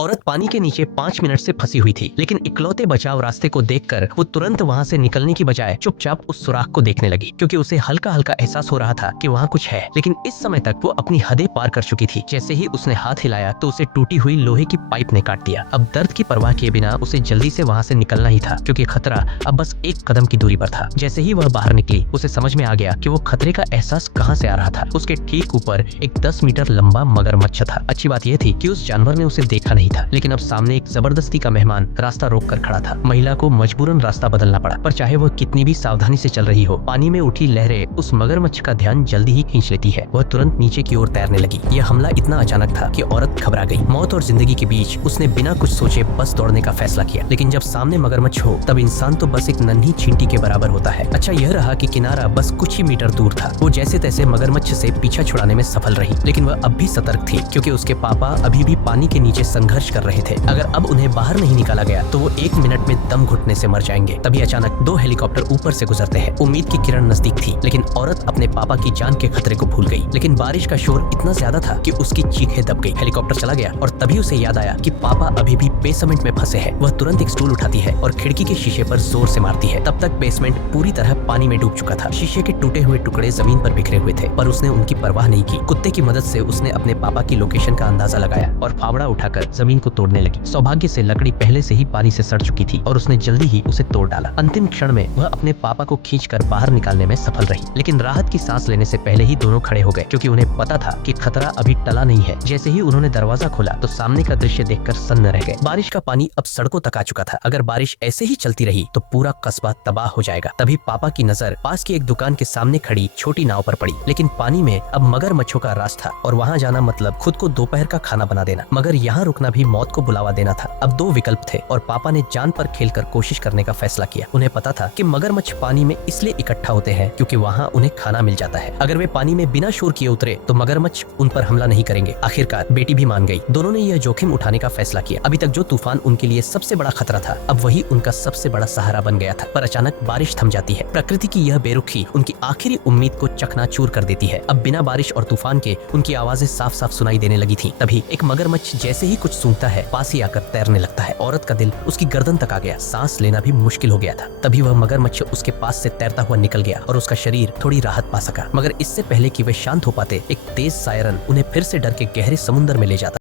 औरत पानी के नीचे 5 मिनट से फंसी हुई थी, लेकिन इकलौते बचाव रास्ते को देखकर वो तुरंत वहाँ से निकलने की बजाय चुपचाप उस सुराख को देखने लगी, क्योंकि उसे हल्का हल्का एहसास हो रहा था कि वहाँ कुछ है। लेकिन इस समय तक वो अपनी हदें पार कर चुकी थी। जैसे ही उसने हाथ हिलाया तो उसे टूटी हुई लोहे की पाइप ने काट दिया। अब दर्द की परवाह किए बिना उसे जल्दी से वहाँ से निकलना ही था, क्योंकि खतरा अब बस एक कदम की दूरी पर था। जैसे ही वह बाहर निकली, उसे समझ में आ गया कि वो खतरे का एहसास कहाँ से आ रहा था। उसके ठीक ऊपर एक 10 मीटर लंबा मगरमच्छ था। अच्छी बात यह थी कि उस जानवर ने उसे देखा नहीं था, लेकिन अब सामने एक जबरदस्ती का मेहमान रास्ता रोक कर खड़ा था। महिला को मजबूरन रास्ता बदलना पड़ा, पर चाहे वह कितनी भी सावधानी से चल रही हो, पानी में उठी लहरें उस मगरमच्छ का ध्यान जल्दी ही खींच लेती है। वह तुरंत नीचे की ओर तैरने लगी। यह हमला इतना अचानक था कि औरत घबरा गई। मौत और जिंदगी के बीच उसने बिना कुछ सोचे बस दौड़ने का फैसला किया। लेकिन जब सामने मगरमच्छ हो, तब इंसान तो बस एक नन्ही चींटी के बराबर होता है। अच्छा यह रहा कि किनारा बस कुछ ही मीटर दूर था। वो जैसे तैसे मगरमच्छ से पीछा छुड़ाने में सफल रही, लेकिन वह अब भी सतर्क थी, क्योंकि उसके पापा अभी भी पानी के नीचे संघर्ष कर रहे थे। अगर अब उन्हें बाहर नहीं निकाला गया तो वो 1 मिनट में दम घुटने से मर जाएंगे। तभी अचानक 2 हेलीकॉप्टर ऊपर से गुजरते हैं। उम्मीद की किरण नजदीक थी, लेकिन औरत अपने पापा की जान के खतरे को भूल गई। लेकिन बारिश का शोर इतना ज्यादा था कि उसकी चीखें दब गई। हेलीकॉप्टर चला गया और तभी उसे याद आया कि पापा अभी भी बेसमेंट में फंसे हैं। वह तुरंत एक स्टूल उठाती है और खिड़की के शीशे पर जोर से मारती है। तब तक बेसमेंट पूरी तरह पानी में डूब चुका था। शीशे के टूटे हुए टुकड़े जमीन पर बिखरे हुए थे, पर उसने उनकी परवाह नहीं की। कुत्ते की मदद से उसने अपने पापा की लोकेशन का अंदाजा लगाया और फावड़ा उठाकर जमीन को तोड़ने लगी। सौभाग्य से लकड़ी पहले से ही पानी से सड़ चुकी थी और उसने जल्दी ही उसे तोड़ डाला। अंतिम क्षण में वह अपने पापा को खींचकर बाहर निकालने में सफल रही, लेकिन राहत की सांस लेने से पहले ही दोनों खड़े हो गए, क्योंकि उन्हें पता था कि खतरा अभी टला नहीं है। जैसे ही उन्होंने दरवाजा खोला तो सामने का दृश्य देखकर सन्न रह गए। बारिश का पानी अब सड़कों तक आ चुका था। अगर बारिश ऐसे ही चलती रही तो पूरा कस्बा तबाह हो जाएगा। तभी पापा की नजर पास की एक दुकान के सामने खड़ी छोटी नाव पर पड़ी, लेकिन पानी में अब मगरमच्छों का रास था और वहाँ जाना मतलब खुद को दोपहर का खाना बना देना। मगर यहाँ रुकना भी मौत को बुलावा देना था। अब 2 विकल्प थे और पापा ने जान पर खेलकर कोशिश करने का फैसला किया। उन्हें पता था कि मगरमच्छ पानी में इसलिए इकट्ठा होते हैं क्योंकि वहाँ उन्हें खाना मिल जाता है। अगर वे पानी में बिना शोर किए उतरे तो मगरमच्छ उन पर हमला नहीं करेंगे। आखिरकार बेटी भी मान गई। दोनों ने यह जोखिम उठाने का फैसला किया। अभी तक जो तूफान उनके लिए सबसे बड़ा खतरा था, अब वही उनका सबसे बड़ा सहारा बन गया था। पर अचानक बारिश थम जाती है। प्रकृति की यह बेरुखी उनकी आखिरी उम्मीद को चकनाचूर कर देती है। अब बिना बारिश और तूफान के उनकी आवाजें साफ साफ सुनाई देने लगी थी। तभी एक मगरमच्छ जैसे ही कुछ सूंघता है, पास ही आकर तैरने लगता है। औरत का दिल उसकी गर्दन तक आ गया। सांस लेना भी मुश्किल हो गया था। तभी वह मगरमच्छ उसके पास से तैरता हुआ निकल गया और उसका शरीर थोड़ी राहत पा सका। मगर इससे पहले कि वे शांत हो पाते, एक तेज सायरन उन्हें फिर से डर के गहरे समुद्र में ले जाता।